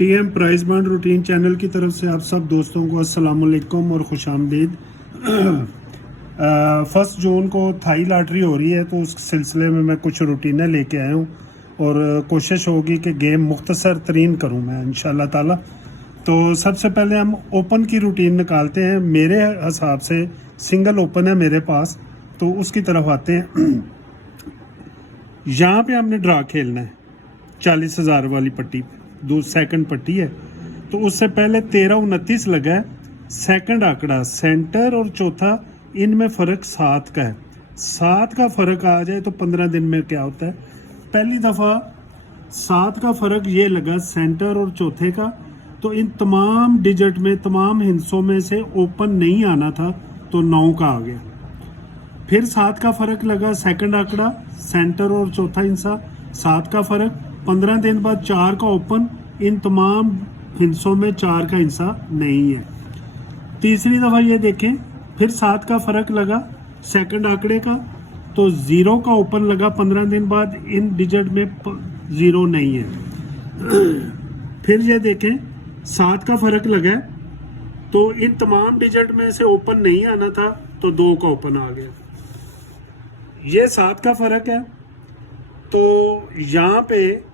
TM price bond routine channel की तरफ से आप सब दोस्तों को अस्सलाम वालेकुम और खुश आमदीद। 1 जून को थाई लॉटरी हो रही है, तो उस सिलसिले में मैं कुछ रूटीनें लेके आया हूँ और कोशिश होगी कि गेम मुख्तसर तरीन करूँ मैं इंशाल्लाह ताला। तो सबसे पहले हम ओपन की रूटीन निकालते हैं। मेरे हिसाब से सिंगल ओपन है मेरे पास, तो उसकी तरफ आते हैं। यहाँ पे हमने ड्रा खेलना है 40,000 वाली पट्टी पे, सेकंड पट्टी है। तो उससे पहले 13-29 लगा है, सेकंड आंकड़ा सेंटर और चौथा इनमें फ़र्क 7 का है। 7 का फ़र्क आ जाए तो 15 दिन में क्या होता है। पहली दफ़ा 7 का फ़र्क ये लगा सेंटर और चौथे का, तो इन तमाम डिजिट में तमाम हिस्सों में से ओपन नहीं आना था, तो 9 का आ गया। फिर 7 का फ़र्क लगा सेकंड आंकड़ा सेंटर और चौथा हिस्सा, 7 का फ़र्क। 15 दिन बाद 4 का ओपन, इन तमाम हिस्सों में 4 का हिस्सा नहीं है। तीसरी दफ़ा ये देखें, फिर 7 का फ़र्क लगा सेकंड आंकड़े का, तो 0 का ओपन लगा 15 दिन बाद, इन डिजिट में 0 नहीं है। फिर ये देखें 7 का फ़र्क लगा, तो इन तमाम डिजिट में से ओपन नहीं आना था, तो 2 का ओपन आ गया। ये 7 का फ़र्क है, तो यहाँ पे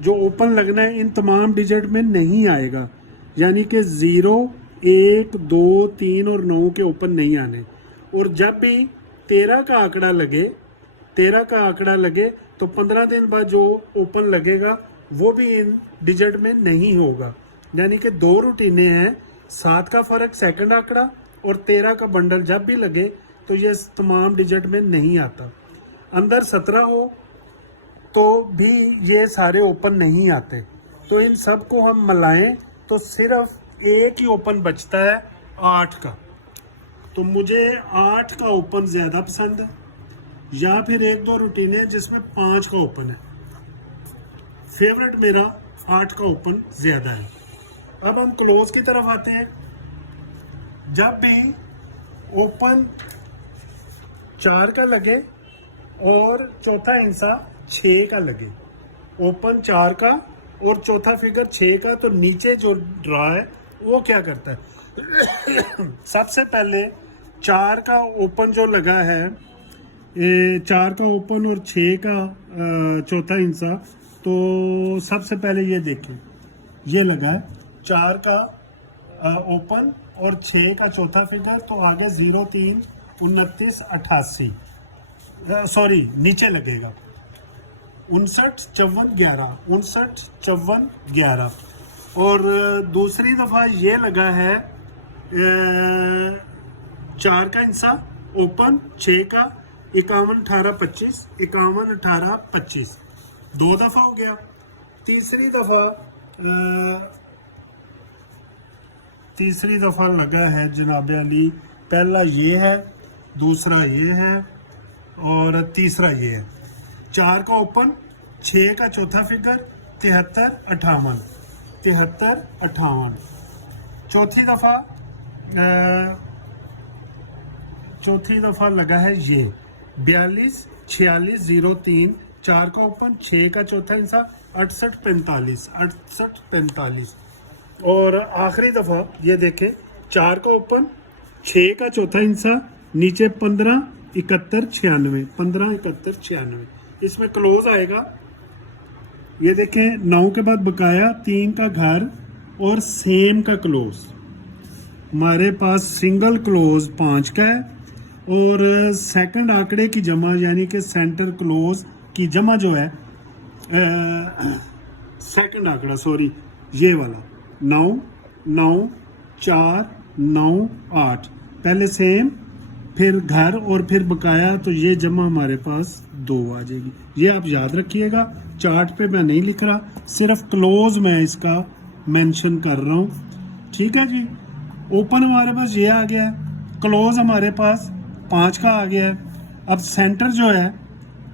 जो ओपन लगना है इन तमाम डिजिट में नहीं आएगा, यानी कि 0, 1, 2, 3 और 9 के ओपन नहीं आने। और जब भी 13 का आंकड़ा लगे तो 15 दिन बाद जो ओपन लगेगा वो भी इन डिजिट में नहीं होगा। यानी कि 2 रूटीनें हैं, 7 का फ़र्क सेकंड आंकड़ा और 13 का बंडल जब भी लगे तो ये तमाम डिजिट में नहीं आता। अंदर 17 हो तो भी ये सारे ओपन नहीं आते। तो इन सब को हम मिलाएं तो सिर्फ एक ही ओपन बचता है 8 का। तो मुझे 8 का ओपन ज़्यादा पसंद है, या फिर 1-2 रूटीनें जिसमें 5 का ओपन है। फेवरेट मेरा 8 का ओपन ज़्यादा है। अब हम क्लोज की तरफ आते हैं। जब भी ओपन 4 का लगे और चौथा हिस्सा 6 का लगे, ओपन 4 का और चौथा फिगर 6 का, तो नीचे जो ड्रा है वो क्या करता है। सबसे पहले 4 का ओपन जो लगा है, 4 का ओपन और 6 का चौथा हिस्सा, तो सबसे पहले ये देखें, ये लगा है 4 का ओपन और 6 का चौथा फिगर, तो आगे 0, 3, 29, 88, सॉरी नीचे लगेगा 59, 54, 11, 59, 54, 11। और दूसरी दफ़ा ये लगा है 4 का हिस्सा ओपन, 6 का 51, 18, 25, 51, 18, 25, 2 दफ़ा हो गया। तीसरी दफ़ा लगा है जनाब अली, पहला ये है, दूसरा ये है और तीसरा ये है। 4 का ओपन, 6 का चौथा फिगर 73, 58, 73, 58। चौथी दफ़ा लगा है ये 42, 46, 03, 4 का ओपन, 6 का चौथा हिस्सा 68, 45, 68, 45। और आखिरी दफ़ा ये देखें 4 का ओपन, 6 का चौथा हिस्सा, नीचे 15, 71, 96, 15, 71, 96। इसमें क्लोज आएगा। ये देखें 9 के बाद बकाया 3 का घर और सेम का क्लोज। हमारे पास सिंगल क्लोज 5 का है और सेकंड आंकड़े की जमा, यानी कि सेंटर क्लोज की जमा जो है, सेकंड आंकड़ा सॉरी ये वाला 9, 9, 4, 9, 8, पहले सेम फिर घर और फिर बकाया, तो ये जमा हमारे पास 2 आ जाएगी। ये आप याद रखिएगा, चार्ट पे मैं नहीं लिख रहा, सिर्फ क्लोज मैं इसका मेंशन कर रहा हूँ। ठीक है जी। ओपन हमारे पास ये आ गया है, क्लोज हमारे पास 5 का आ गया है। अब सेंटर जो है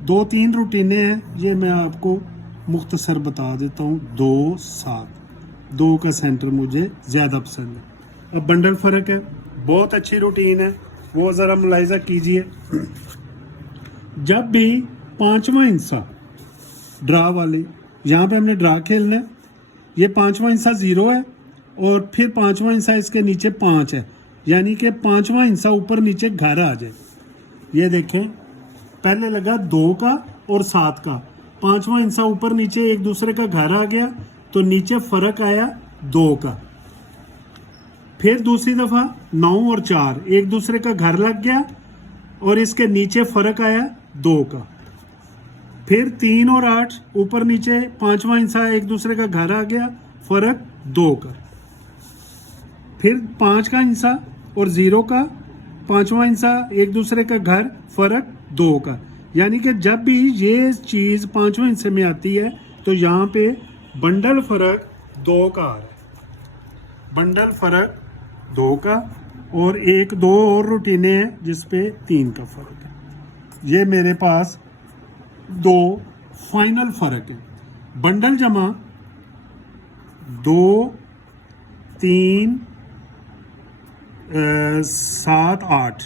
2-3 रूटीनें हैं, ये मैं आपको मुख्तसर बता देता हूँ। 2, 7, 2 का सेंटर मुझे ज़्यादा पसंद है। अब बंडल फ़र्क है, बहुत अच्छी रूटीन है, वो ज़रा मुलाहिजा कीजिए। जब भी 5वां हिस्सा ड्रा वाले, यहाँ पे हमने ड्रा खेलना है, ये पांचवा हिस्सा 0 है और फिर पांचवा हिस्सा इसके नीचे 5 है, यानी कि पांचवा हिस्सा ऊपर नीचे घर आ जाए। ये देखें, पहले लगा 2 का और 7 का, पांचवा हिस्सा ऊपर नीचे एक दूसरे का घर आ गया तो नीचे फर्क आया 2 का। फिर दूसरी दफा 9 और 4 एक दूसरे का घर लग गया और इसके नीचे फर्क आया 2 का। फिर 3 और 8 ऊपर नीचे पांचवा हिस्सा एक दूसरे का घर आ गया, फर्क 2 का। फिर 5 का हिस्सा और 0 का, पांचवा हिस्सा एक दूसरे का घर, फर्क 2 का। यानी कि जब भी ये चीज पांचवें हिस्से में आती है तो यहाँ पे बंडल फर्क 2 का आ रहा है, बंडल फर्क 2 का। और 1-2 और रूटीनें हैं जिसपे 3 का फर्क है। ये मेरे पास 2 फाइनल फर्क है। बंडल जमा 2 3 7 8,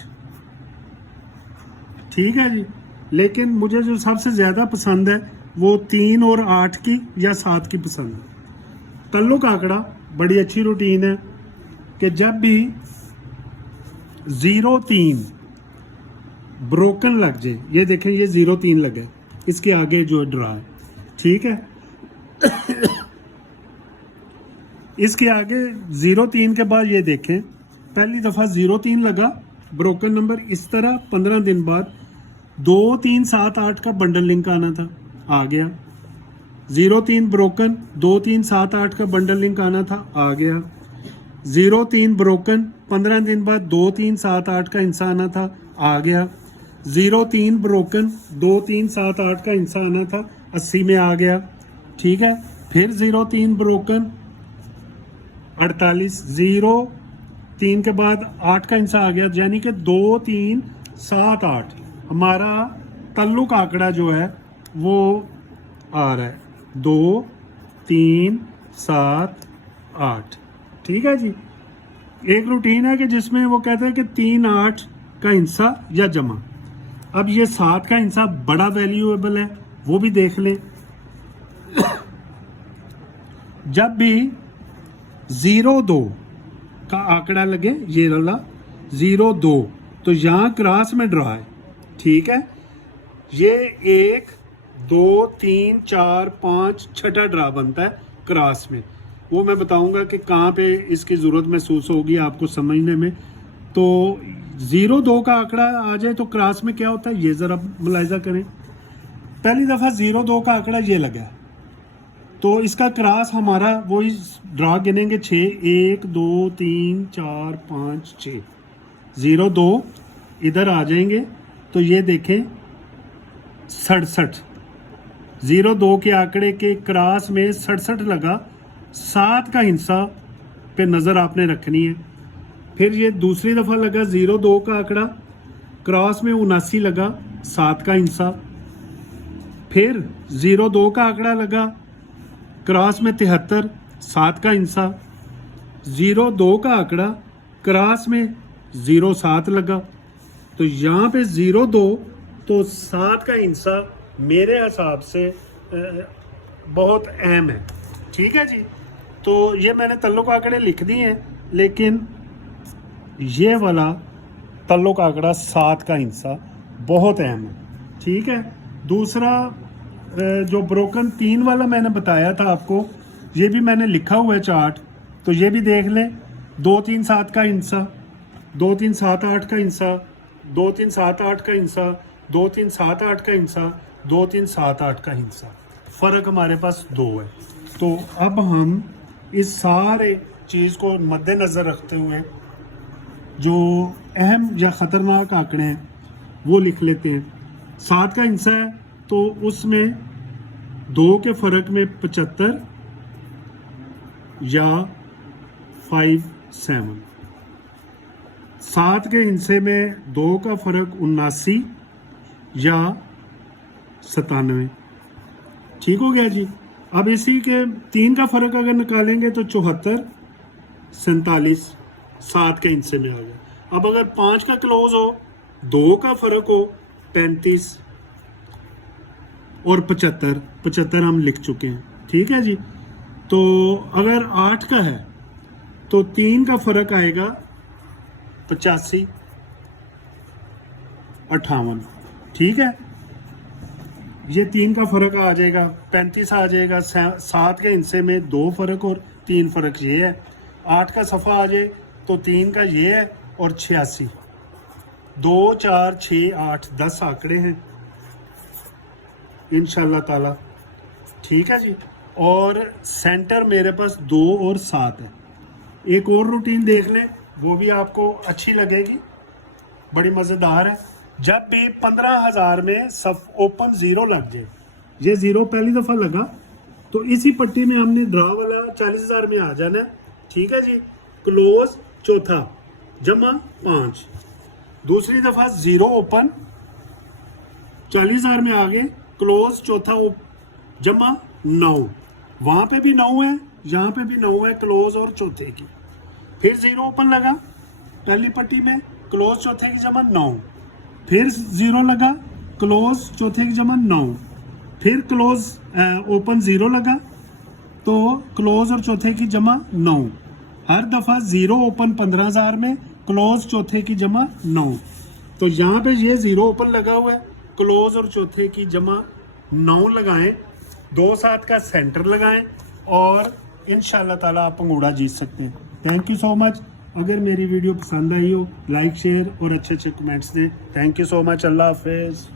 ठीक है जी। लेकिन मुझे जो सबसे ज़्यादा पसंद है वो 3 और 8 की या 7 की पसंद है। तल्लुक आंकड़ा बड़ी अच्छी रूटीन है कि जब भी 0-3 ब्रोकन लग जाए, ये देखें ये 0-3 लगे, इसके आगे जो ड्रा है, ठीक है इसके आगे 0-3 के बाद ये देखें, पहली दफ़ा 0-3 लगा ब्रोकन नंबर, इस तरह 15 दिन बाद 2-3-7-8 का बंडल लिंक आना था, आ गया। 0-3 ब्रोकन 2-3-7-8 का बंडल लिंक आना था, आ गया। 0-3 ब्रोकन 15 दिन बाद 2-3-7-8 का हिस्सा आना था, आ गया। 0-3 ब्रोकन 2-3-7-8 का हिस्सा आना था, 80 में आ गया, ठीक है। फिर 0-3 ब्रोकन 48, 0-3 के बाद 8 का हिस्सा आ गया, यानी कि 2-3-7-8 हमारा तल्लुक आंकड़ा जो है वो आ रहा है 2-3-7-8, ठीक है जी। एक रूटीन है कि जिसमें वो कहते हैं कि 3-8 का हिस्सा या जमा। अब ये 7 का हिस्सा बड़ा वैल्यूएबल है, वो भी देख लें। जब भी 0-2 का आंकड़ा लगे, ये वाला 0-2, तो यहाँ क्रॉस में ड्रा है, ठीक है। ये 1 2 3 4 5 छठा ड्रा बनता है क्रॉस में, वो मैं बताऊंगा कि कहाँ पे इसकी ज़रूरत महसूस होगी आपको समझने में। तो 0-2 का आंकड़ा आ जाए तो क्रॉस में क्या होता है ये ज़रा मुलाहिजा करें। पहली दफ़ा 0-2 का आंकड़ा ये लगा तो इसका क्रॉस हमारा वही ड्रा गिनेंगे 6, 1 2 3 4 5 6, 0-2 इधर आ जाएंगे तो ये देखें 67, 0-2 के आंकड़े के क्रॉस में 67 लगा, 7 का हिस्सा पे नज़र आपने रखनी है। फिर ये दूसरी दफ़ा लगा 0-2 का आंकड़ा, क्रॉस में 79 लगा, 7 का हिस्सा। फिर 0-2 का आंकड़ा लगा, क्रॉस में 73, 7 का हिस्सा। 0-2 का आंकड़ा, क्रॉस में 0-7 लगा, तो यहाँ पे 0-2 तो 7 का हिस्सा मेरे हिसाब से बहुत अहम है, ठीक है जी। तो ये मैंने तल्लुक आंकड़े लिख दिए हैं, लेकिन ये वाला तल्लुक आंकड़ा 7 का हिस्सा बहुत अहम है, ठीक है। दूसरा जो ब्रोकन 3 वाला मैंने बताया था आपको, ये भी मैंने लिखा हुआ है चार्ट, तो ये भी देख लें। 2-3-7 का हिस्सा, 2-3-7-8 का हिस्सा, 2-3-7-8 का हिस्सा, 2-3-7-8 का हिस्सा, 2-3-7-8 का हिस्सा, फ़र्क हमारे पास 2 है। तो अब हम इस सारे चीज़ को मद्देनज़र रखते हुए जो अहम या ख़तरनाक आंकड़े हैं वो लिख लेते हैं। 7 का हिस्सा है तो उसमें 2 के फ़र्क में 75 या 5-7, 7 के हिस्से में 2 का फ़र्क 79 या 97, ठीक हो गया जी। अब इसी के 3 का फ़र्क अगर निकालेंगे तो 74 47 7 के हिस्से में आ गया। अब अगर 5 का क्लोज हो, 2 का फ़र्क हो 35 और 75 हम लिख चुके हैं, ठीक है जी। तो अगर 8 का है तो 3 का फर्क आएगा 85, 58, ठीक है। ये 3 का फर्क आ जाएगा, 35 आ जाएगा। 7 के हिस्से में 2 फर्क और 3 फर्क ये है। 8 का सफ़ा आ जाए तो 3 का ये है और 86। 2 4 6 8 10 आंकड़े हैं इंशाल्लाह ताला, ठीक है जी। और सेंटर मेरे पास 2 और 7 है। एक और रूटीन देख लें, वो भी आपको अच्छी लगेगी, बड़ी मज़ेदार है। जब भी 15,000 में सब ओपन 0 लग जाए, ये 0 पहली दफ़ा लगा तो इसी पट्टी में हमने ड्रा वाला 40,000 में आ जाना है, ठीक है जी। क्लोज चौथा जमा 5, दूसरी दफ़ा 0 ओपन 40,000 में आ गए, क्लोज चौथा जमा 9, वहाँ पे भी 9 है, यहाँ पे भी 9 है, क्लोज और चौथे की। फिर 0 ओपन लगा पहली पट्टी में, क्लोज चौथे की जमा 9, फिर 0 लगा, क्लोज चौथे की जमा 9, फिर क्लोज ओपन 0 लगा तो क्लोज और चौथे की जमा 9। हर दफ़ा 0 ओपन 15,000 में, क्लोज चौथे की जमा 9। तो यहाँ पे ये 0 ओपन लगा हुआ है, क्लोज और चौथे की जमा 9 लगाएं, 2 7 का सेंटर लगाएं और इंशाल्लाह ताला आप पंगूड़ा जीत सकते हैं। Thank you so much. अगर मेरी वीडियो पसंद आई हो, लाइक शेयर और अच्छे अच्छे कमेंट्स दें। Thank you so much. अल्लाह हाफिज़।